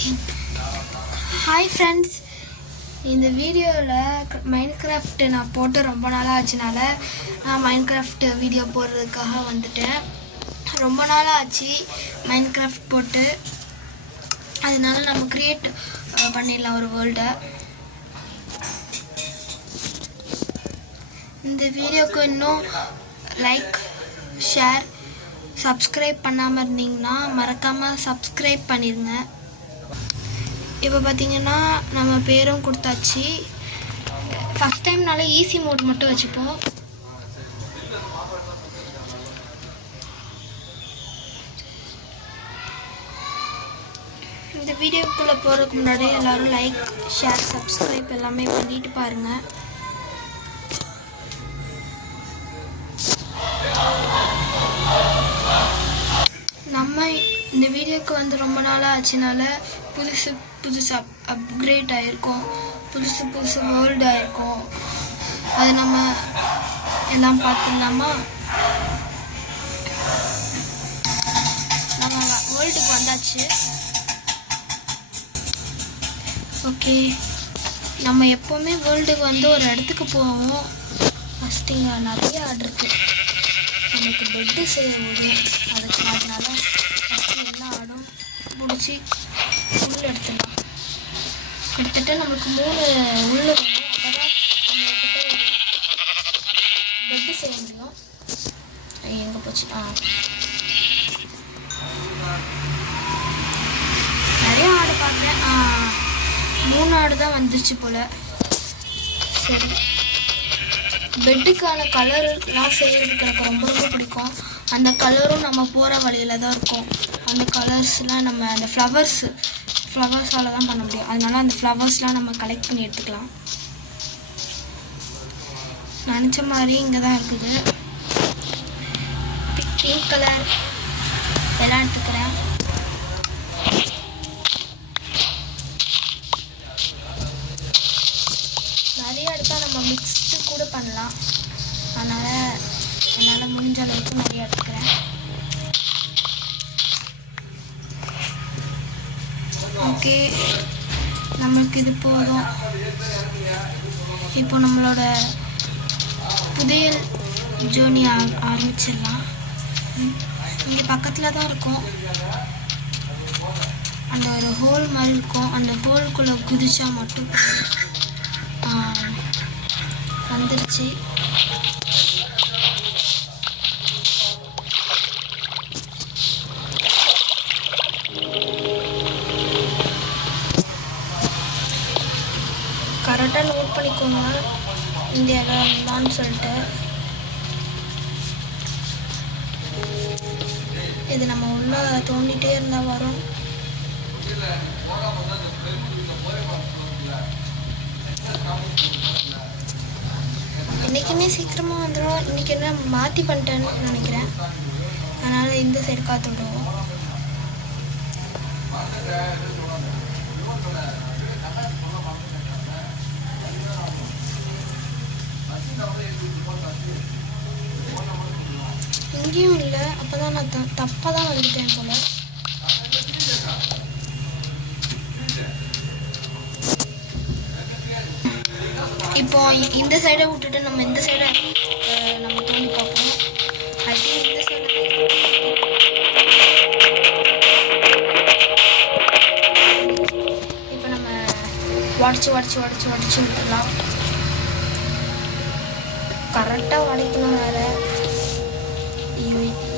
Hi friends, இந்த வீடியோவில் Minecraft நான் போட்டு ரொம்ப நாளாக ஆச்சுனால நான் மைன்கிராஃப்ட் வீடியோ போடுறதுக்காக வந்துட்டேன். ரொம்ப நாளாக ஆச்சு மைன்கிராஃப்ட் போட்டு, அதனால நம்ம க்ரியேட் பண்ணிடலாம் ஒரு வேர்ல்டை. இந்த வீடியோவுக்கு இன்னும் லைக், ஷேர், சப்ஸ்கிரைப் பண்ணாமல் இருந்தீங்கன்னா மறக்காமல் சப்ஸ்கிரைப் பண்ணிடுங்க. இப்போ பார்த்தீங்கன்னா நம்ம பேரும் கொடுத்தாச்சு. ஃபஸ்ட் டைம்னால ஈஸி மோட் மட்டும் வச்சுப்போம். இந்த வீடியோக்குள்ளே போகிறதுக்கு முன்னாடி எல்லோரும் லைக், ஷேர், சப்ஸ்கிரைப் எல்லாமே பண்ணிட்டு பாருங்கள். நம்ம இந்த வீடியோவுக்கு வந்து ரொம்ப நாளாக ஆச்சுனால புதுசு அப்கிரேட் ஆகிருக்கும், புதுசு வேர்ல்டு ஆகிருக்கும். அது நம்ம எல்லாம் பார்த்துடலாமா? நம்ம வேர்ல்டுக்கு வந்தாச்சு. ஓகே, நம்ம எப்போவுமே வேர்ல்டுக்கு வந்து ஒரு இடத்துக்கு போவோம். ஃபஸ்ட்டு இங்கே நிறைய ஆர்டர் இருக்குது. நமக்கு பெட்டு செய்ய முடியும். அதனால ஃபஸ்ட்டு எல்லா ஆடும் முடிச்சு உள்ள எடுத்துடலாம். கிட்டத்தட்ட நமக்கு 3 உள்ள வேணும். அப்போ தான் நம்மக்கிட்ட பெட்டு செய்ய முடியும். எங்கே போச்சு? நிறைய ஆடு பார்த்தேன். 3 ஆடு தான் வந்துருச்சு போல். சரி, பெட்டுக்கான கலர்லாம் செய்கிறதுக்கு எனக்கு ரொம்ப பிடிக்கும். அந்த கலரும் நம்ம போகிற வழியில் தான் இருக்கும். அந்த கலர்ஸ்லாம் நம்ம அந்த ஃப்ளவர்ஸால் தான் பண்ண முடியும். அதனால அந்த ஃப்ளவர்ஸ்லாம் நம்ம கலெக்ட் பண்ணி எடுத்துக்கலாம். நினச்ச மாதிரி இங்கே தான் இருக்குது. பிங்க் கலர் எல்லாம் எடுத்துக்கிறேன். நிறைய எடுத்தால் நம்ம மிக்ஸ்டு கூட பண்ணலாம். அதனால் என்னால் முடிஞ்ச அளவுக்கு நிறைய எடுத்துக்கிறேன். ஓகே, நம்மளுக்கு இது போதும். இப்போ நம்மளோட புதையல் ஜேர்னி ஆரம்பிச்சிடலாம். இங்கே பக்கத்தில் தான் இருக்கும். அந்த ஒரு ஹோல் மாதிரி இருக்கும். அந்த ஹோலுக்குள்ளே குதிச்சா மட்டும் வந்துருச்சு. கரெக்டாக நோட் பண்ணிக்கோங்க இந்த இடம்லான்னு சொல்லிட்டு. இது நம்ம உள்ள தோண்டிகிட்டே இருந்தால் வரும். என்றைக்குமே சீக்கிரமாக வந்துடும். இன்றைக்கி என்ன மாற்றி பண்ணிட்டேன்னு நினைக்கிறேன். அதனால் இந்த சைடு காற்று விடுவோம். இங்கேயும் இல்லை. அப்போ தான் நான் தப்பாக தான் வந்துட்டேன் போல. இப்போ இந்த சைடை விட்டுட்டு நம்ம இந்த சைடை நம்ம தோண்டி பார்ப்போம். அது இந்த சைடு இப்போ நம்ம உடச்சி விட்டுடலாம். கரெக்டாக உடைக்கணும். வேறு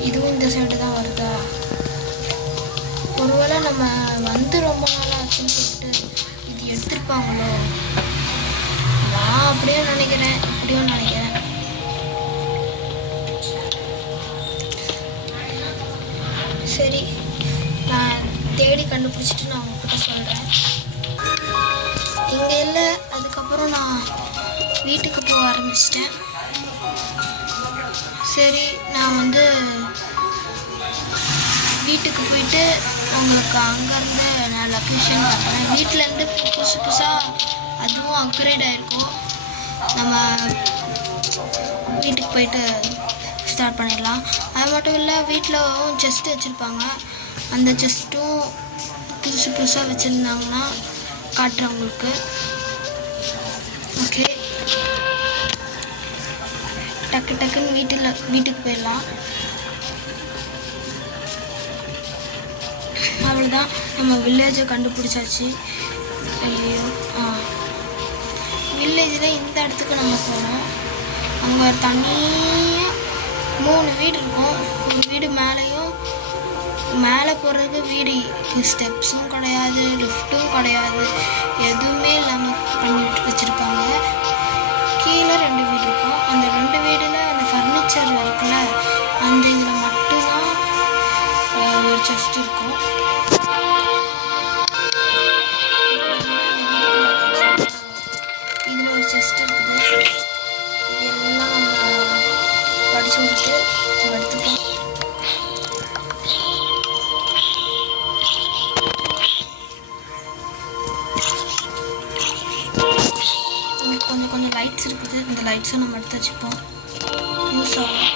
இதுவும் இந்த சைடு தான் வருதா? ஒருவேளை நம்ம வந்து ரொம்ப நாளாக ஆச்சுன்னு சொல்லிட்டு இது எடுத்துருப்பாங்களோ? நான் அப்படியும் நினைக்கிறேன், இப்படியும் நினைக்கிறேன். சரி, நான் தேடி கண்டுபிடிச்சிட்டு நான் உங்ககிட்ட சொல்கிறேன். இங்கே இல்லை. அதுக்கப்புறம் நான் வீட்டுக்கு போக ஆரம்பிச்சிட்டேன். சரி, நான் வந்து வீட்டுக்கு போயிட்டு உங்களுக்கு அங்கேருந்து நான் லொக்கேஷன் பார்க்குறேன். வீட்டிலேருந்து புதுசாக அதுவும் அப்கிரேட் ஆகிருக்கும். நம்ம வீட்டுக்கு போயிட்டு ஸ்டார்ட் பண்ணிடலாம். அது மட்டும் இல்லை, வீட்டில் செஸ்ட் வச்சுருப்பாங்க. அந்த செஸ்ட்டும் புதுசு புதுசாக வச்சுருந்தாங்கன்னா காட்டுறேன் உங்களுக்கு. ஓகே, டக்குன்னு வீட்டுக்கு போயிடலாம். அவ்வளோதான், நம்ம வில்லேஜை கண்டுபிடிச்சாச்சு. ஐயோ, வில்லேஜில் இந்த இடத்துக்கு நம்ம போனோம். அங்கே தனியாக 3 வீடு இருக்கும். ஒரு வீடு மேலே போகிறதுக்கு வீடு ஸ்டெப்ஸும் கிடையாது, லிஃப்ட்டும் கிடையாது, எதுவுமே இல்லாமல் பண்ணிட்டு வச்சுருக்காங்க. கீழே 2 வீடு இருக்கும். அந்த 2 வீடில் அந்த ஃபர்னிச்சர் இருக்குல்ல, அந்த இதில் மட்டும்தான் ஒரு செஸ்ட் இருக்கும். இதில் ஒரு செஸ்ட் இருக்குது. இதெல்லாம் நம்ம படிச்சு விட்டுட்டு எடுத்துப்போம். கொஞ்சம் லைட்ஸ் இருக்குது. இந்த லைட்ஸை நம்ம எடுத்து வச்சுப்போம், யூஸ் ஆகும்.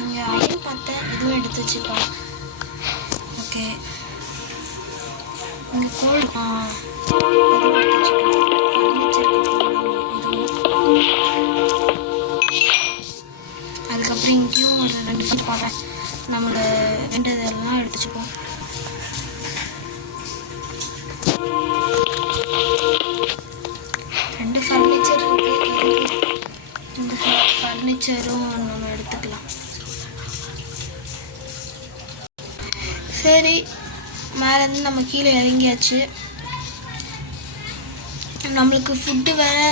இங்கே அயன் பார்த்தேன், இதுவும் எடுத்து வச்சுப்போம். ஓகே, இங்கே கோல்டு இதுவும் எடுத்து வச்சுக்கலாம். அதுக்கப்புறம் இங்கேயும் ஒரு 2 ஃபீட் பார்ப்பேன். நம்மளோட 2 இதெல்லாம் எடுத்து வச்சுப்போம். ஃபர்னிச்சர் இருக்குது. இந்த ஃபர்னிச்சரும் நம்ம எடுத்துக்கலாம். சரி, மேலேருந்து நம்ம கீழே இறங்கியாச்சு. நம்மளுக்கு ஃபுட்டு வேறு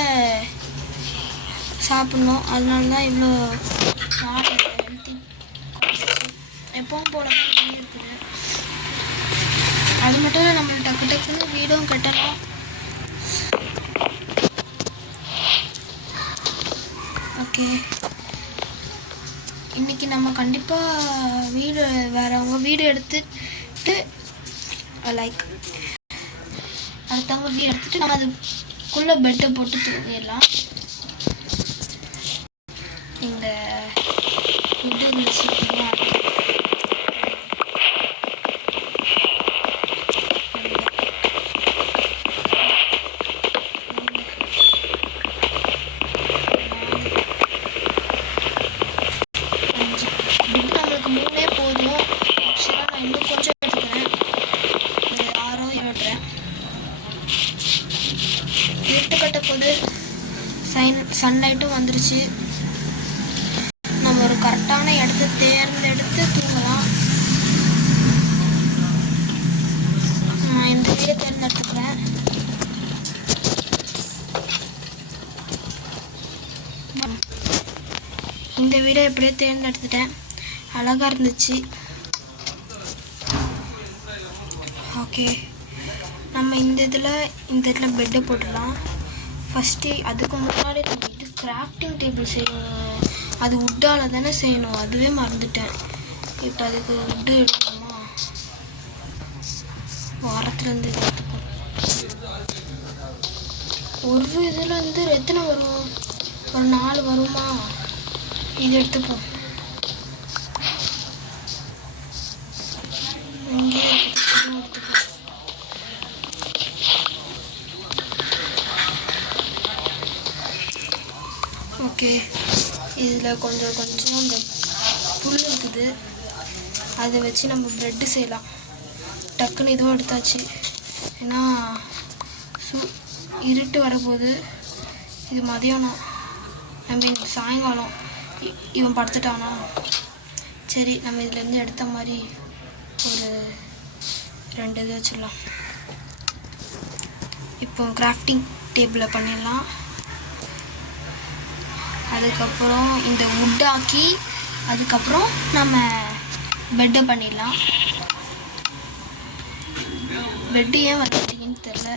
சாப்பிட்ணும், அதனால தான் இவ்வளோ ஹெல்த்தி. எப்பவும் போல இருக்குது. அது மட்டும் இல்லை, நம்ம டக்குன்னு வீடும் கட்டணும். ஓகே, இன்றைக்கி நம்ம கண்டிப்பாக வேறவங்க வீடு எடுத்துட்டு லைக் அடுத்தவங்க வீடு எடுத்துட்டு நம்ம அதுக்குள்ளே பெட்டை போட்டு தூங்கிடலாம். இந்த ஃபுட்டு இருந்துச்சு. சன்லைட்டும் வந்துருச்சு. நம்ம ஒரு கரெக்டான இடத்த தேர்ந்தெடுத்து தூங்கலாம். நான் இந்த வீடை தேர்ந்தெடுத்துக்கிறேன். இந்த வீடை எப்படியே தேர்ந்தெடுத்துட்டேன், அழகாக இருந்துச்சு. ஓகே, நம்ம இந்த இதில் பெட்டை போட்டுடலாம். ஃபஸ்ட்டு அதுக்கு முன்னாடி நம்ம இது கிராஃப்டிங் டேபிள் செய்யணும். அது வுட்டால் தானே செய்யணும், அதுவே மறந்துட்டேன். இப்போ அதுக்கு வுட்டு எடுக்கணுமா? வாரத்துலேருந்து எடுத்துக்கணும். ஒரு இதுலேருந்து எத்தனை வரும்? ஒரு 4 வருமா? இது எடுத்துப்போம். இங்கே எடுத்துப்போம். ஓகே, இதில் கொஞ்சம் இந்த புல் இருக்குது, அதை வச்சு நம்ம ப்ரெட்டு செய்யலாம். டக்குன்னு இதுவும் எடுத்தாச்சு. ஏன்னா இருட்டு வரப்போகுது. இது மதியானம், சாயங்காலம். இவன் படுத்துட்டானா? சரி, நம்ம இதுலேருந்து எடுத்த மாதிரி ஒரு 2 இது வச்சிடலாம். இப்போ கிராஃப்டிங் டேபிளை பண்ணிடலாம். அதுக்கப்புறம் இந்த வுட்டாக்கி அதுக்கப்புறம் நம்ம பெட்டை பண்ணிடலாம். பெட்டு ஏன் வந்துட்டீங்கன்னு தெரில.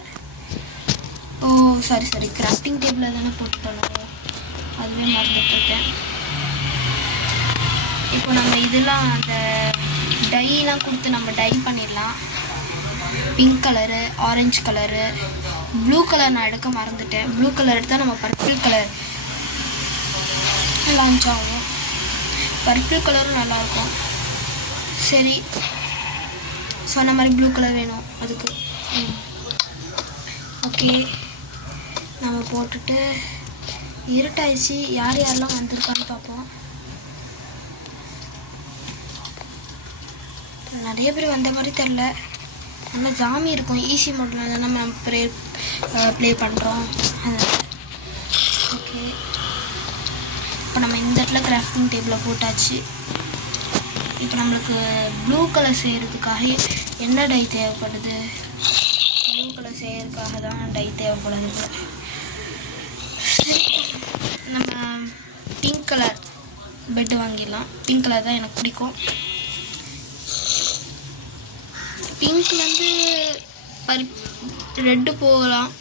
ஓ சாரி, கிராஃப்டிங் டேபிளில் தானே போட்டு பண்ணுவோம், அதுவே மறந்துட்டுருக்கேன். இப்போ நம்ம இதெல்லாம் அந்த டைலாம் கொடுத்து நம்ம டை பண்ணிடலாம். Pink colour, orange colour, blue colour நான் எடுக்க மறந்துட்டேன். ப்ளூ கலர் எடுத்தால் நம்ம பர்பிள் கலர் லான்ச் ஆகும். பர்பிள் கலரும் நல்லாயிருக்கும். சரி, சொன்ன மாதிரி ப்ளூ கலர் வேணும் அதுக்கு. ஓகே, நம்ம போட்டுட்டு இருட்டாயிடுச்சு. யார் யாரெல்லாம் வந்திருக்கான்னு பார்ப்போம். நிறைய பேர் வந்த மாதிரி தெரில. நல்லா ஜாமி இருக்கும். ஈஸி மோடில் தான் நம்ம ப்ளே பண்ணுறோம். ஓகே, இப்போ நம்ம இந்த இடத்துல கிராஃப்டிங் டேபிளை போட்டாச்சு. இப்போ நம்மளுக்கு ப்ளூ கலர் செய்கிறதுக்காக என்ன டை தேவைப்படுது? ப்ளூ கலர் செய்கிறதுக்காக தான் டை தேவைப்படுது. நம்ம பிங்க் கலர் பெட்டு வாங்கிடலாம். பிங்க் கலர் தான் எனக்கு பிடிக்கும். பிங்க்லேருந்து ரெட்டு போகலாம்,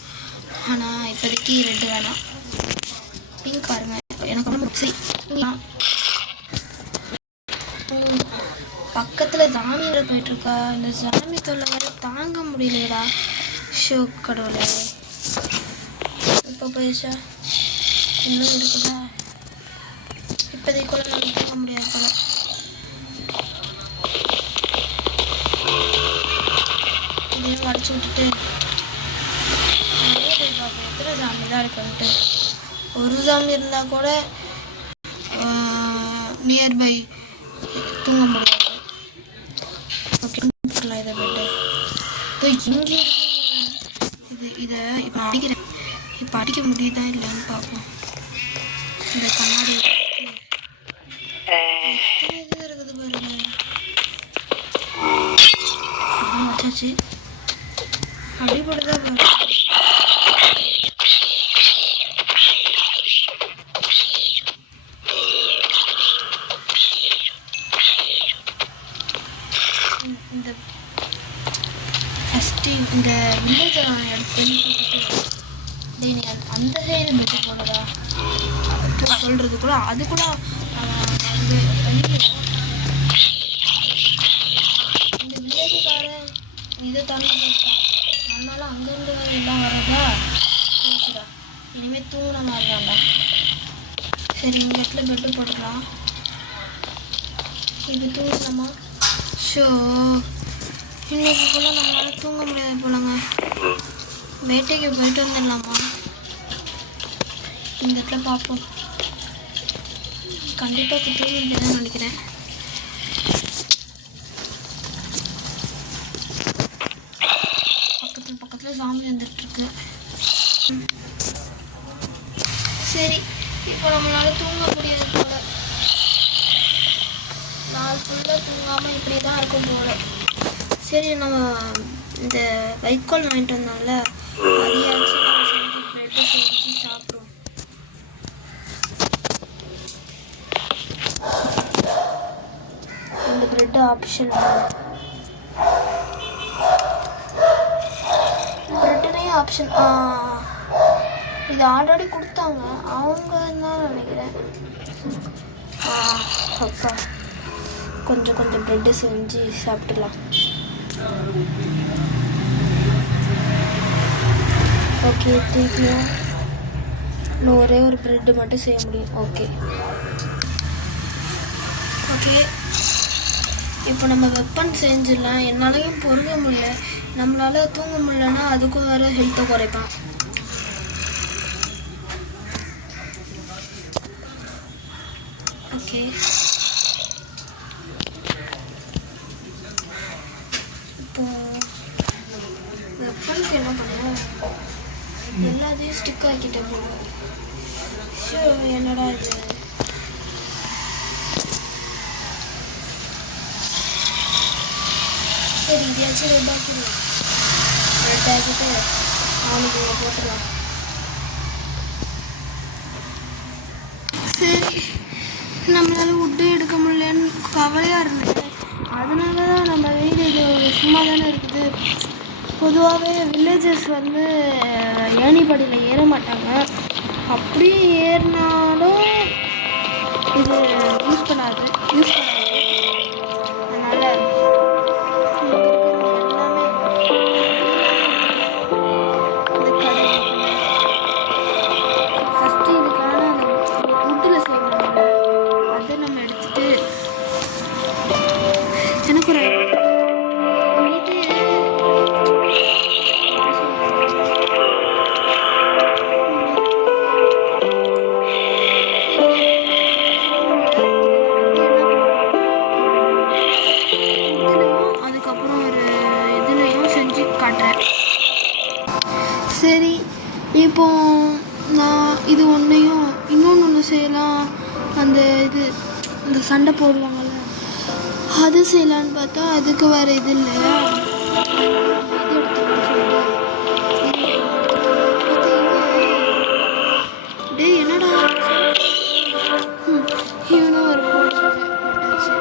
ஆனால் இப்போதைக்கு ரெட்டு வேணாம். பிங்க் பாருங்க, எனக்கு ரொம்ப பக்கத்தில் ஜாமி வர போயிட்டுருக்கா. இந்த ஜாமி தொல்லை வர தாங்க முடியலையடா. ஷோ கடவுளே, இப்போ போயிடுச்சா? இன்னும் இருக்குதா? இப்போதைக்குள்ள நம்ம தாங்க முடியாது போல. இதையும் அடிச்சு விட்டுட்டு நிறைய பேர் பார்ப்போம் எத்தனை ஜாமி தான் இருக்குன்ட்டு. ஒரு ஜாமி இருந்தால் கூட நியர்பை தூங்க முடியாது. ஓகே, இதை போய்ட்டு இங்கே இதை இப்போ அடிக்கிறேன். இப்போ அடிக்க முடியுதா இல்லைன்னு பார்ப்போம். இந்த கண்ணாடி இது இருக்குது பாருங்க. வச்சாச்சு, அடிபடுதா பாருங்க. இந்த ஃபஸ்ட்டு இந்த வில்லேஜை எடுத்து அந்த சைடு மெட்டு போனதா சொல்கிறது கூட அது கூட இந்த வில்லேஜுக்காரன் இதை தாண்டி போட்டான். அதனால அங்கேருந்து எல்லாம் வரதா போச்சுடா. இனிமேல் தூங்கின மாதிரி தான்டா. சரி, இந்த இடத்துல பெட்டு போட்டுக்கலாம். இது தூங்கலாமா? ஷோ, இன்னைக்கு போல நம்மளால தூங்க முடியாது போலங்க. வேட்டைக்கு போயிட்டு வந்துடலாமா? இந்த இடத்துல பார்ப்போம். கண்டிப்பாக தூங்கிட்டு நினைக்கிறேன். பக்கத்தில் சாமி வந்துட்டுருக்கு. சரி, இப்போ நம்மளால தூங்க முடியாது போல. நாள் ஃபுல்லாக தூங்காமல் இப்படி தான் இருக்கும் போல். சரி, நம்ம இந்த வைக்கோல் வாங்கிட்டு வந்தோம்ல, அதையாச்சும் நம்ம செஞ்சு ப்ரெட்டு செஞ்சு சாப்பிடுவோம். இந்த ப்ரெட்டு ஆப்ஷன் ப்ரெட்டுனே ஆப்ஷன். இது ஆல்ரெடி கொடுத்தாங்க அவங்க தான் நினைக்கிறேன். அப்பா, கொஞ்சம் ப்ரெட்டு செஞ்சு சாப்பிட்டுலாம். ஓகே, திருப்பியும் இன்னும் ஒரே ஒரு ப்ரெட்டு மட்டும் செய்ய முடியும். ஓகே, இப்போ நம்ம வெப்பன் செஞ்சிடலாம். என்னாலையும் பொறுக்க முடியல. நம்மளால தூங்க முடியலன்னா அதுக்கும் வேறு ஹெல்த்தை குறைப்பான். ஓகே, இப்போ வெப்பனுக்கு என்ன பண்ணுவோம்? எல்லாத்தையும் ஸ்டிக் ஆக்கிட்டு போவோம். என்னடா இது? சரி, இதையாச்சும் ரெட் ஆக்கிடுவோம். ரெட் ஆக்கிட்டு அவனுக்கு போட்டுடலாம். சரி, நம்மளால உட்டு எடுக்க முடியலன்னு கவலையாக இருந்தது. அதனால தான் நம்ம வீடு இது சும்மா தானே இருக்குது. பொதுவாகவே வில்லேஜஸ் வந்து ஏணிப்படியில் ஏற மாட்டாங்க. அப்படியே ஏறினாலும் இது யூஸ் பண்ணாது. அதனால் எல்லாமே இந்த கடை ஃபஸ்ட்டு இதுக்கான அந்த வுட்டில் செய்வாங்க. அதை நம்ம எடுத்துகிட்டு அதுக்கப்புறம் ஒரு இதுலேயும் செஞ்சு காட்டுறேன். சரி, இப்போ நான் இது ஒன்றையும் இன்னொன்று செய்யலாம். அந்த இந்த சண்டை போடுவாங்கள்ல, அது செய்யலான்னு பார்த்தா அதுக்கு வேறு இது இல்லையா. இது டே என்னடா இவனும் ஒரு போட்டாச்சு.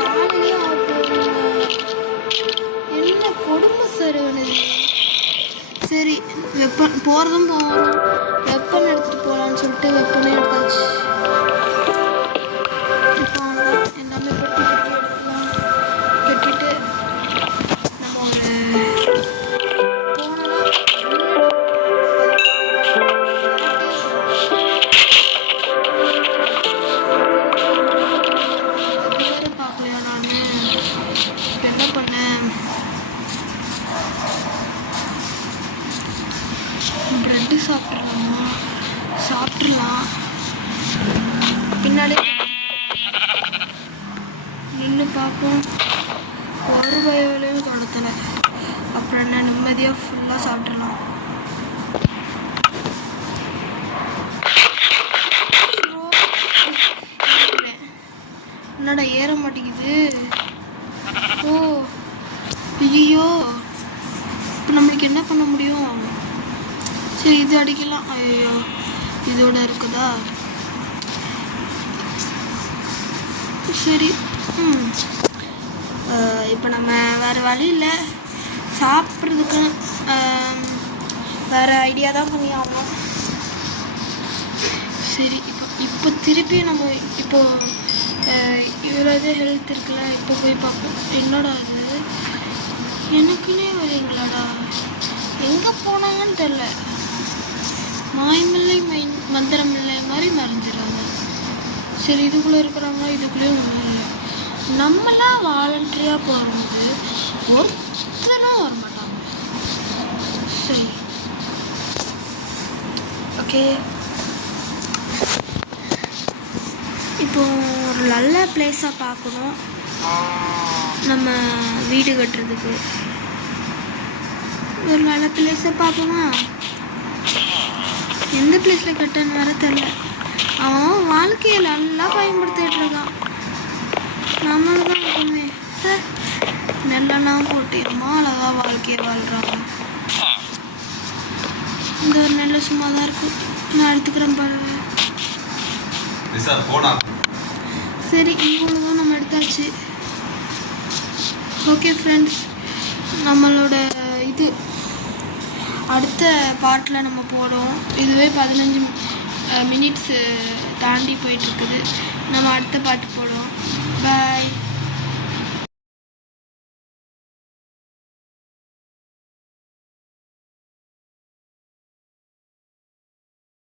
காலையிலே என்ன கொடுமை சார் இவனுது. சரி, வெப்பன் போகிறதும் போகணும், வெப்பன் எடுத்துகிட்டு போகலான்னு சொல்லிட்டு வெப்பனே எடுத்தாச்சு. இப்போ எல்லாமே பெட்டி எடுத்துக்கலாம். கட்டிட்டு நம்ம ஒரு பார்க்கலையா நான் என்ன பண்ணேன், ப்ரெட்டு சாப்பிட்றலாம். பின்னாடி நின்று பார்ப்போம். ஒரு வயலையும் தொடத்தலை. அப்புறம் என்ன, நிம்மதியாக ஃபுல்லாக சாப்பிட்றலாம். என்னடா ஏற மாட்டேங்குது. ஓ ஐயோ, இப்போ நம்மளுக்கு என்ன பண்ண முடியும். சரி, இது அடிக்கலாம். ஐயோ, இதோட இருக்குதா. சரி, இப்போ நம்ம வேறு வழி இல்லை, சாப்பிட்றதுக்கு வேறு ஐடியா தான் பண்ணி ஆகணும். சரி, இப்போ திருப்பி நம்ம இவ்வளோ இது ஹெல்த் இருக்குல்ல, இப்போ போய் பார்ப்போம். என்னடா அது, எனக்குன்னே வரீங்களாடா, எங்கே போனாங்கன்னு தெரில. மாயமில்லை மந்திரமில்லை மாதிரி மறைஞ்சிடாங்க. சரி, இதுக்குள்ளே இருக்கிறாங்க, இதுக்குள்ளேயே ஒன்றும் இல்லை. நம்மளாம் வாலண்டரியாக போகும்போது ஒருத்தனும் வரமாட்டாங்க. சரி, ஓகே. இப்போ ஒரு நல்ல பிளேஸாக பார்க்கணும் நம்ம வீடு கட்டுறதுக்கு. ஒரு நல்ல பிளேஸை பார்ப்போமா. எந்த பிளேஸில் கட்டன்னு வர தெரில. அவன் வாழ்க்கையை நல்லா பயன்படுத்திட்டு இருக்கான். நம்மளும் தான் இருக்குமே சார், நெல்லெல்லாம் போட்டு அம்மா அழகாக வாழ்க்கையை வாழ்கிறாங்க. இந்த ஒரு நெல்லை சும்மா தான் இருக்கும், நான் எடுத்துக்கிறேன் பாருங்க. சரி, இவ்வளோ தான் நம்ம எடுத்தாச்சு. ஓகே ஃப்ரெண்ட்ஸ், நம்மளோட அடுத்த பார்ட்டில் நம்ம போடுவோம். இதுவே 15 மினிட்ஸு தாண்டி போயிட்டுருக்குது. நம்ம அடுத்த பாட்டு போடுவோம்.